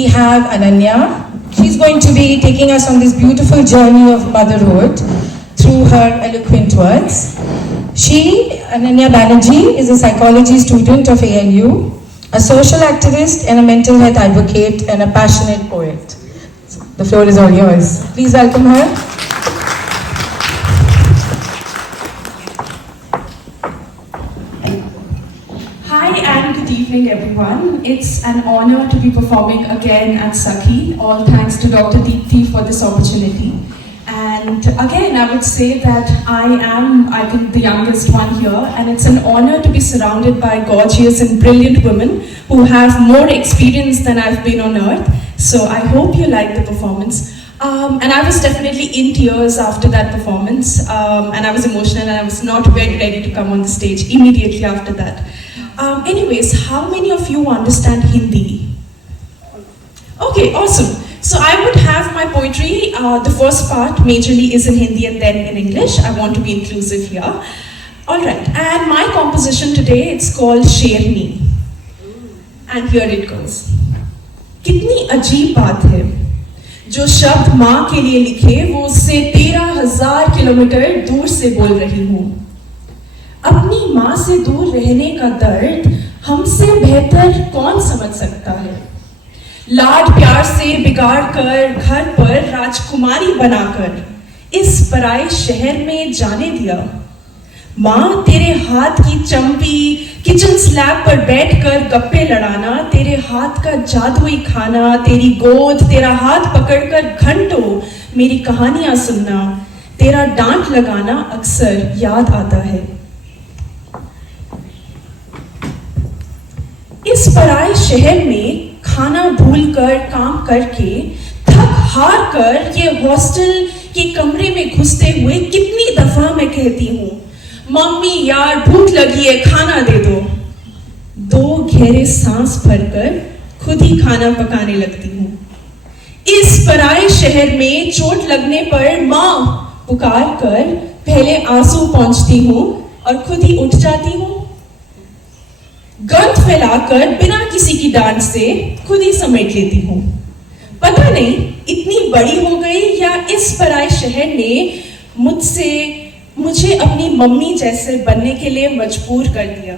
we have Ananya. She's going to be taking us on this beautiful journey of motherhood through her eloquent words. She, Ananya Banerjee, is a psychology student of ANU, a social activist and a mental health advocate and a passionate poet. The floor is all yours. Please welcome her. Hi and good evening everyone. It's an honor to be performing again at Sakhi. All thanks to Dr. Deepthi for this opportunity. And again, I would say that I think, the youngest one here, and it's an honor to be surrounded by gorgeous and brilliant women who have more experience than I've been on earth. So I hope you like the performance. And I was definitely in tears after that performance, and I was emotional and I was not very ready to come on the stage immediately after that. Anyways, how many of you understand Hindi? Okay, awesome. So I would have my poetry, the first part majorly is in Hindi and then in English. I want to be inclusive here. Alright, and my composition today, it's called Sherni. And here it goes. कितनी अजीब बात है जो शब्द माँ के लिए लिखे वो उससे 13,000 किलोमीटर दूर से बोल रही हूँ। अपनी माँ से दूर रहने का दर्द हमसे बेहतर कौन समझ सकता है। लाड प्यार से बिगाड़ कर घर पर राजकुमारी बनाकर इस पराए शहर में जाने दिया। माँ तेरे हाथ की चंपी किचन स्लैब पर बैठकर गप्पे लड़ाना, तेरे हाथ का जादुई खाना, तेरी गोद, तेरा हाथ पकड़कर घंटों मेरी कहानियां सुनना, तेरा डांट लगाना अक्सर याद आता है। इस पराए शहर में खाना भूलकर काम करके थक हार कर ये हॉस्टल के कमरे में घुसते हुए कितनी दफा मैं कहती हूँ, मम्मी यार भूख लगी है खाना दे दो। दो गहरे सांस भरकर खुद ही खाना पकाने लगती हूँ। इस पराए शहर में चोट लगने पर माँ पुकार कर पहले आंसू पहुंचती हूँ और खुद ही उठ जाती हूँ। गंद फैलाकर बिना किसी की डांट से खुद ही समेट लेती हूँ। पता नहीं इतनी बड़ी हो गई या इस पराए शहर ने मुझे अपनी मम्मी जैसे बनने के लिए मजबूर कर दिया।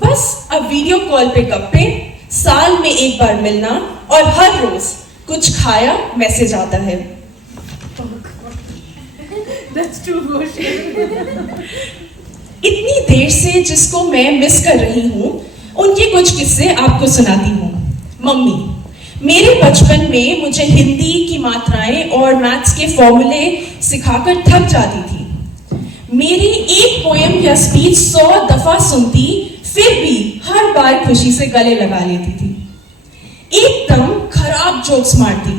बस अब वीडियो कॉल पे गप्पे, साल में एक बार मिलना और हर रोज कुछ खाया मैसेज आता है। That's true. इतनी देर से जिसको मैं मिस कर रही हूँ उनके कुछ किस्से आपको सुनाती हूँ। मम्मी, मेरे बचपन में मुझे हिंदी की मात्राएं और मैथ्स के फॉर्मूले सिखाकर थक जाती थी। मेरी एक पोएम या स्पीच 100 दफा सुनती फिर भी हर बार खुशी से गले लगा लेती थी। एकदम खराब जोक्स मारती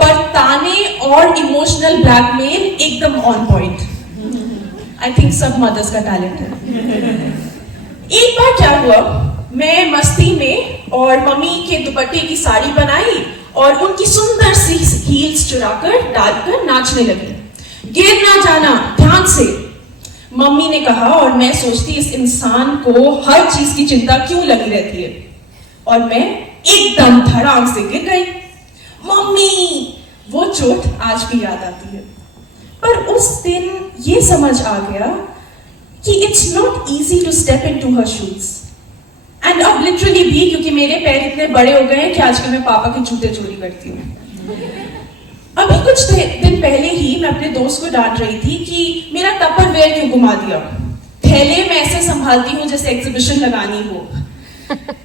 पर ताने और इमोशनल ब्लैकमेल एकदम ऑन पॉइंट। आई थिंक सब मदर्स का टैलेंट है। एक बार क्या हुआ, मैं मस्ती में और मम्मी के दुपट्टे की साड़ी बनाई और उनकी सुंदर सी हील्स चुराकर डालकर नाचने लगी। गिर ना जाना, ध्यान से, मम्मी ने कहा और मैं सोचती इस इंसान को हर चीज की चिंता क्यों लगी रहती है। और मैं एकदम धड़ाम से गिर गई। मम्मी, वो चोट आज भी याद आती है। पर उस दिन ये समझ आ गया कि it's not easy to step into her shoes. And अब लिटरली भी, क्योंकि मेरे पैर इतने बड़े हो गए हैं कि आजकल मैं पापा के जूते चोरी करती हूँ। अभी कुछ दिन पहले ही मैं अपने दोस्त को डांट रही थी कि मेरा टपरवेयर क्यों घुमा दिया। थैले मैं ऐसे संभालती हूँ जैसे एग्जीबिशन लगानी हो।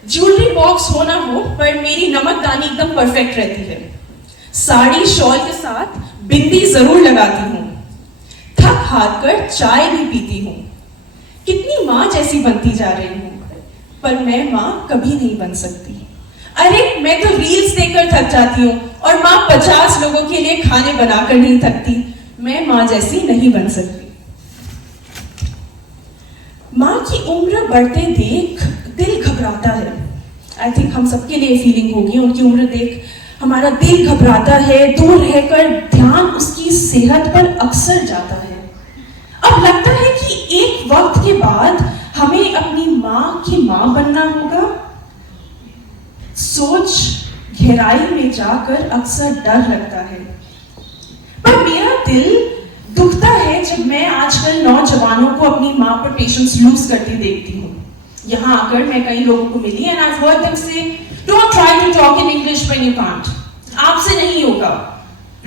ज्वेलरी बॉक्स हो ना हो पर मेरी नमकदानी एकदम परफेक्ट रहती है। साड़ी शॉल के साथ बिंदी जरूर लगाती हूँ। थक हार कर चाय भी पीती हूँ। कितनी माँ जैसी बनती जा रही हूँ, पर मैं माँ कभी नहीं बन सकती। अरे मैं तो रील्स देखकर थक जाती हूँ और माँ 50 लोगों के लिए खाने बनाकर नहीं थकती। मैं माँ जैसी नहीं बन सकती। माँ की उम्र बढ़ते देख दिल घबराता है। आई थिंक हम सबके लिए फीलिंग होगी, उनकी उम्र देख हमारा दिल घबराता है। दूर रहकर ध्यान उसकी सेहत पर अक्सर जाता है। अब लगता है कि एक वक्त के बाद हमें अपनी माँ की माँ बनना होगा। सोच गहराई में जाकर अक्सर डर लगता है। पर मेरा दिल दुखता है जब मैं आजकल नौजवानों को अपनी माँ पर पेशेंस लूज करती देखती हूँ। यहाँ आकर मैं कई लोगों को मिली and I've heard them say, don't try to talk in English when you can't. आपसे नहीं होगा,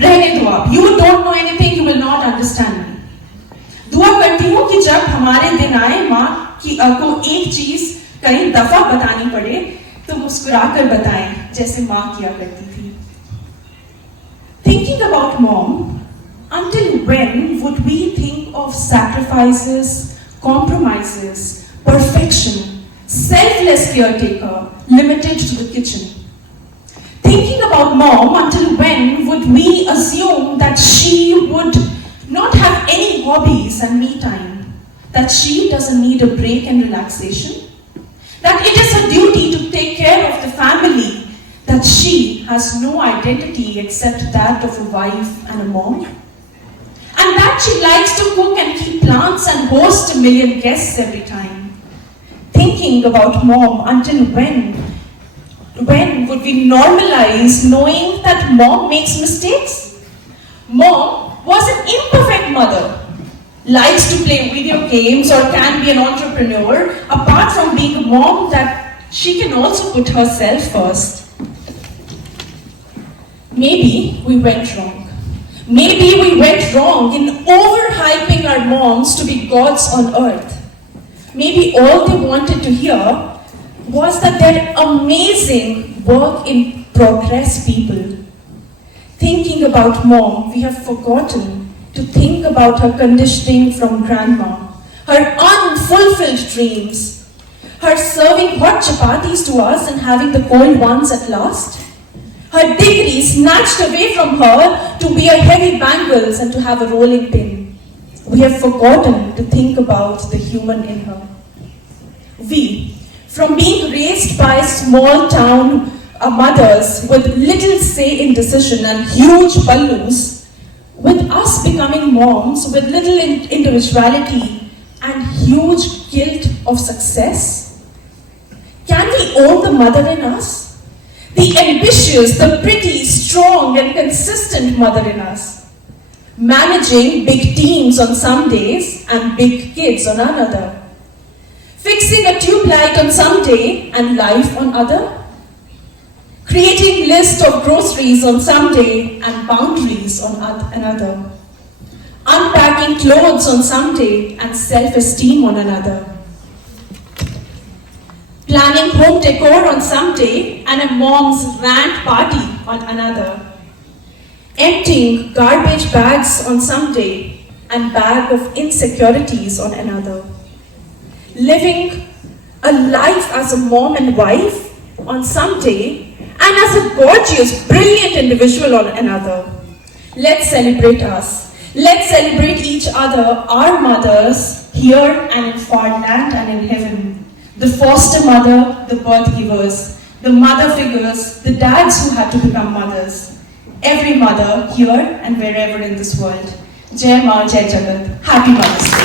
रहने दो आप। You don't know anything, you will not understand me. दुआ करती हूँ कि जब हमारे दिन आए माँ को एक चीज कई दफा बतानी पड़े तो मुस्कुराकर बताएं जैसे माँ किया करती थी। Thinking about mom, until when would we think of sacrifices, compromises, perfection, selfless caretaker, limited to the kitchen? Thinking about mom, until when would we assume that she would not have any hobbies and me time? That she doesn't need a break and relaxation? That it is her duty to take care of the family? That she has no identity except that of a wife and a mom? And that she likes to cook and keep plants and host 1 million guests every time? Thinking about mom, until when would we normalize knowing that mom makes mistakes? Mom was an imperfect mother, likes to play video games or can be an entrepreneur, apart from being a mom that she can also put herself first. Maybe we went wrong. Maybe we went wrong in overhyping our moms to be gods on earth. Maybe all they wanted to hear was that they're amazing work in progress people. Thinking about mom, we have forgotten to think about her conditioning from grandma, her unfulfilled dreams, her serving hot chapatis to us and having the cold ones at last, her degree snatched away from her to wear heavy bangles and to have a rolling pin. We have forgotten to think about the human in her. We, from being raised by small town mothers with little say in decision and huge balloons, with us becoming moms with little individuality and huge guilt of success? Can we own the mother in us? The ambitious, the pretty, strong and consistent mother in us? Managing big teams on some days and big kids on another? Fixing a tube light on some day and life on other? Creating list of groceries on some day and boundaries on another? Unpacking clothes on some day and self-esteem on another? Planning home decor on some day and a mom's rant party on another? Emptying garbage bags on some day and bag of insecurities on another? Living a life as a mom and wife on some day and as a gorgeous, brilliant individual on another? Let's celebrate us. Let's celebrate each other, our mothers, here and in far land and in heaven. The foster mother, the birth givers, the mother figures, the dads who had to become mothers. Every mother here and wherever in this world. Jai Ma, Jai Jagat. Happy Mother's Day.